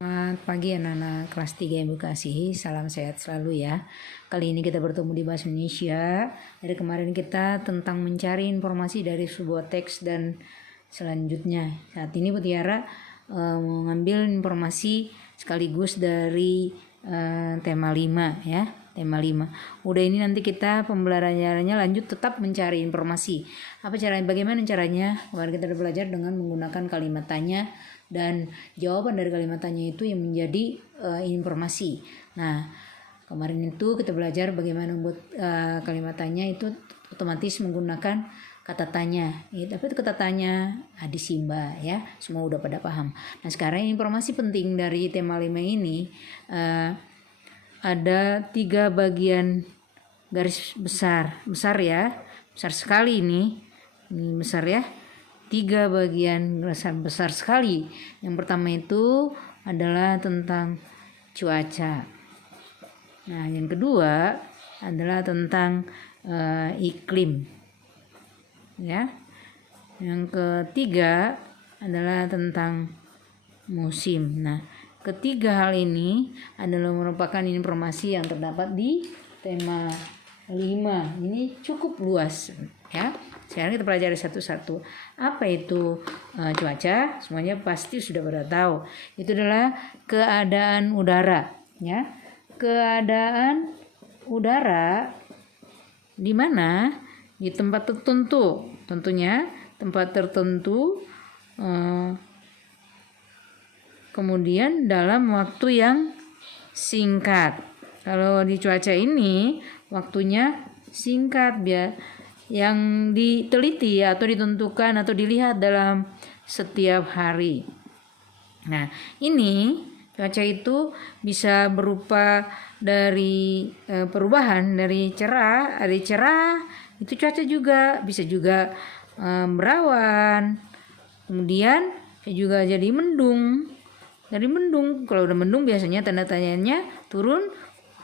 Selamat pagi anak-anak kelas 3 yang kasihi, salam sehat selalu ya. Kali ini kita bertemu di Bahasa Indonesia. Dari kemarin kita tentang mencari informasi dari sebuah teks dan selanjutnya. Saat ini Mutiara mengambil informasi sekaligus dari tema 5 ya. Tema 5. Udah ini nanti kita pembelajarannya lanjut tetap mencari informasi. Bagaimana caranya? Kemarin kita belajar dengan menggunakan kalimat tanya dan jawaban dari kalimat tanya itu yang menjadi informasi. Nah, kemarin itu kita belajar bagaimana membuat kalimat tanya itu otomatis menggunakan kata tanya. Tapi itu kata tanya Simba ya, semua udah pada paham. Nah, sekarang informasi penting dari tema 5 ini ada 3 bagian garis besar ya, besar sekali ini besar ya. 3 bagian besar sekali. Yang pertama itu adalah tentang cuaca. Nah, yang kedua adalah tentang iklim. Ya. Yang ketiga adalah tentang musim. Nah, ketiga hal ini adalah merupakan informasi yang terdapat di tema 5. Ini cukup luas ya. Sekarang kita pelajari satu-satu. Apa itu cuaca? Semuanya pasti sudah pada tahu. Itu adalah keadaan udara, ya. Keadaan udara di mana di tempat tertentu, tentunya tempat tertentu, kemudian dalam waktu yang singkat. Kalau di cuaca ini waktunya singkat yang diteliti atau ditentukan atau dilihat dalam setiap hari. Nah, ini cuaca itu bisa berupa dari perubahan dari cerah itu cuaca juga bisa juga berawan, kemudian juga jadi mendung. Dari mendung, kalau udah mendung biasanya tanda tanyanya turun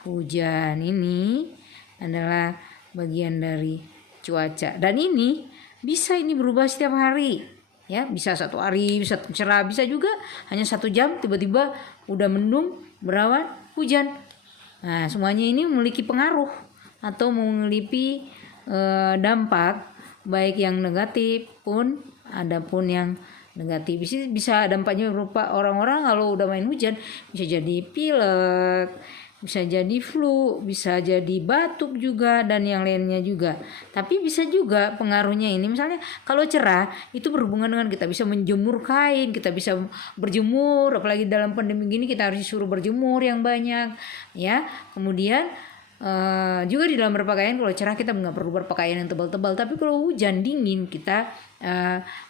hujan. Ini adalah bagian dari cuaca, dan ini bisa berubah setiap hari ya, bisa satu hari bisa cerah, bisa juga hanya 1 jam tiba-tiba udah mendung, berawan, hujan. Nah, semuanya ini memiliki pengaruh atau memiliki dampak baik yang negatif pun ada pun yang negatif. Bisa dampaknya berupa orang-orang kalau udah main hujan bisa jadi pilek, bisa jadi flu, bisa jadi batuk juga dan yang lainnya juga. Tapi bisa juga pengaruhnya ini misalnya kalau cerah itu berhubungan dengan kita bisa menjemur kain, kita bisa berjemur, apalagi dalam pandemi gini kita harus disuruh berjemur yang banyak ya. Kemudian juga di dalam berpakaian, kalau cerah kita nggak perlu berpakaian yang tebal-tebal, tapi kalau hujan dingin kita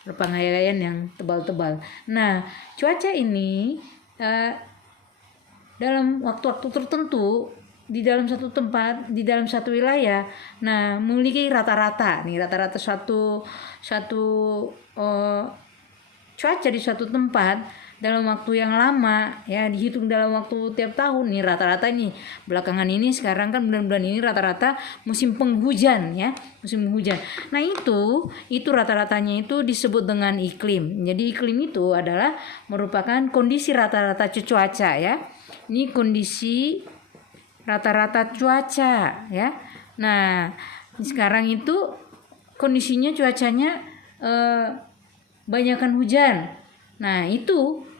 berpakaian yang tebal-tebal. Nah, cuaca ini dalam waktu-waktu tertentu di dalam satu tempat, di dalam satu wilayah, nah memiliki rata-rata suatu cuaca di suatu tempat dalam waktu yang lama ya, dihitung dalam waktu tiap tahun nih rata-rata nih. Belakangan ini sekarang kan bulan-bulan ini rata-rata musim penghujan ya, musim penghujan. Nah, itu rata-ratanya itu disebut dengan iklim. Jadi iklim itu adalah merupakan kondisi rata-rata cuaca ya. Ini kondisi rata-rata cuaca ya. Nah, sekarang itu kondisinya cuacanya banyakan hujan.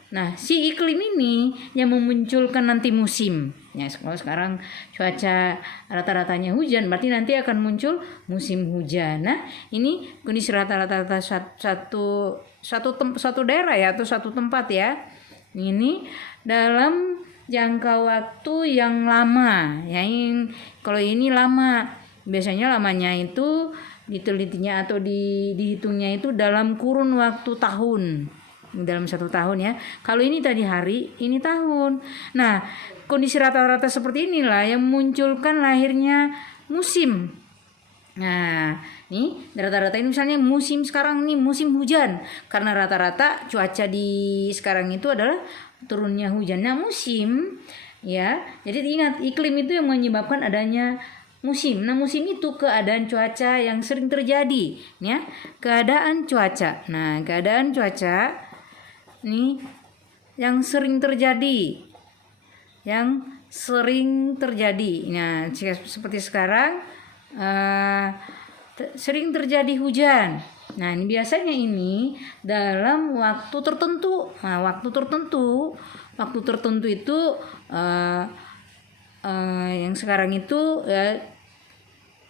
Nah, si iklim ini yang memunculkan nanti musim. Ya, kalau sekarang cuaca rata-ratanya hujan, berarti nanti akan muncul musim hujan. Nah, ini kondisi rata-rata satu daerah ya, atau satu tempat ya. Ini dalam jangka waktu yang lama. Kalau ini lama, biasanya lamanya itu ditelitinya atau dihitungnya itu dalam kurun waktu tahun. Dalam 1 tahun ya. Kalau ini tadi hari, ini tahun. Nah, kondisi rata-rata seperti inilah yang memunculkan lahirnya musim. Nah, nih rata-rata ini misalnya musim sekarang nih musim hujan, karena rata-rata cuaca di sekarang itu adalah turunnya hujan. Nah, musim ya. Jadi ingat, iklim itu yang menyebabkan adanya musim. Nah, musim itu keadaan cuaca yang sering terjadi ya. Keadaan cuaca. Nah, keadaan cuaca ini yang sering terjadi. Yang sering terjadi. Nah, seperti sekarang sering terjadi hujan. Nah, ini biasanya ini dalam waktu tertentu. Nah, waktu tertentu itu yang sekarang itu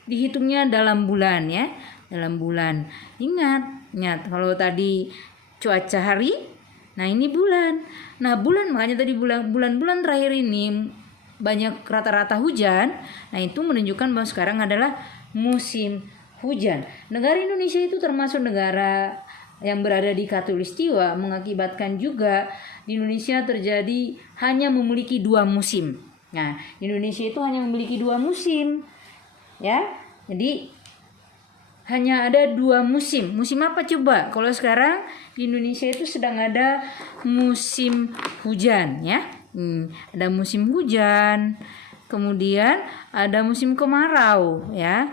dihitungnya dalam bulan ya, dalam bulan. Ingat kalau tadi cuaca hari, nah ini bulan. Nah, bulan makanya tadi bulan-bulan terakhir ini banyak rata-rata hujan. Nah, itu menunjukkan bahwa sekarang adalah musim hujan. Negara Indonesia itu termasuk negara yang berada di khatulistiwa, mengakibatkan juga di Indonesia terjadi hanya memiliki 2 musim. Nah, Indonesia itu hanya memiliki 2 musim. Ya. Jadi hanya ada 2 musim. Musim apa coba? Kalau sekarang di Indonesia itu sedang ada musim hujan ya. Ada musim hujan. Kemudian ada musim kemarau ya.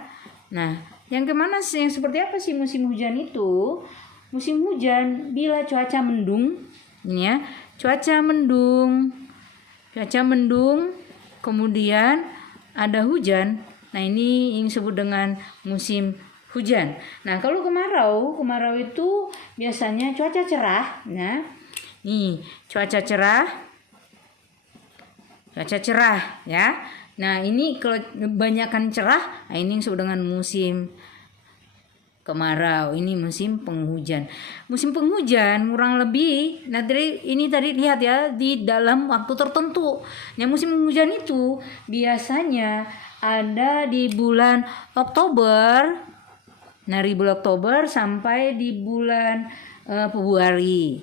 Nah, yang seperti apa sih musim hujan itu? Musim hujan bila cuaca mendung, ini ya, cuaca mendung, kemudian ada hujan. Nah, ini yang disebut dengan musim hujan. Nah, kalau kemarau itu biasanya cuaca cerah. Nah, nih cuaca cerah ya. Nah, ini kalau kebanyakan cerah, nah ini yang disebut dengan musim kemarau. Ini musim penghujan. Musim penghujan kurang lebih, nah tadi lihat ya, di dalam waktu tertentu. Nah, musim penghujan itu biasanya ada di bulan Oktober. Nah, di bulan Oktober sampai di bulan Februari.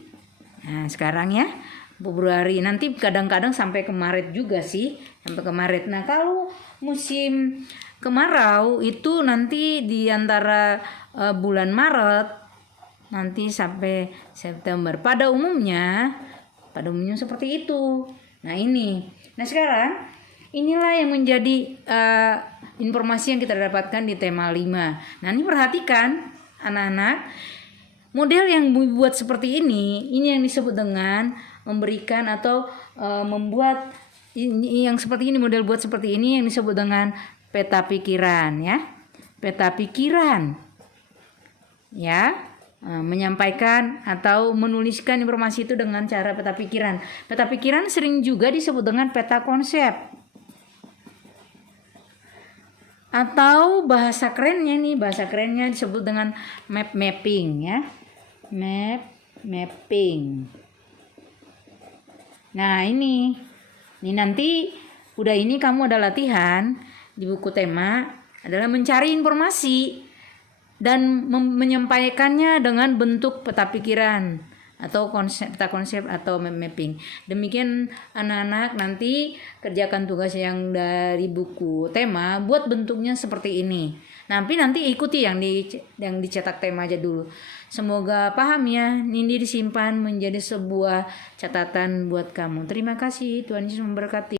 Nah, sekarang ya Februari, nanti kadang-kadang sampai ke Maret juga sih, sampai ke Maret. Nah, kalau musim kemarau itu nanti di antara bulan Maret nanti sampai September. Pada umumnya seperti itu. Nah, sekarang inilah yang menjadi informasi yang kita dapatkan di tema 5. Nah, ini perhatikan anak-anak, model yang dibuat seperti ini yang disebut dengan memberikan atau membuat ini yang seperti ini, model buat seperti ini yang disebut dengan peta pikiran ya. Peta pikiran ya, menyampaikan atau menuliskan informasi itu dengan cara peta pikiran. Peta pikiran sering juga disebut dengan peta konsep. Atau bahasa kerennya disebut dengan map mapping ya. Map mapping. Nah, ini nanti udah ini kamu ada latihan di buku tema adalah mencari informasi dan menyampaikannya dengan bentuk peta pikiran atau peta konsep atau map mapping. Demikian anak-anak, nanti kerjakan tugas yang dari buku tema, buat bentuknya seperti ini. Nanti ikuti yang dicetak tema aja dulu. Semoga paham ya. Ini disimpan menjadi sebuah catatan buat kamu. Terima kasih. Tuhan Yesus memberkati.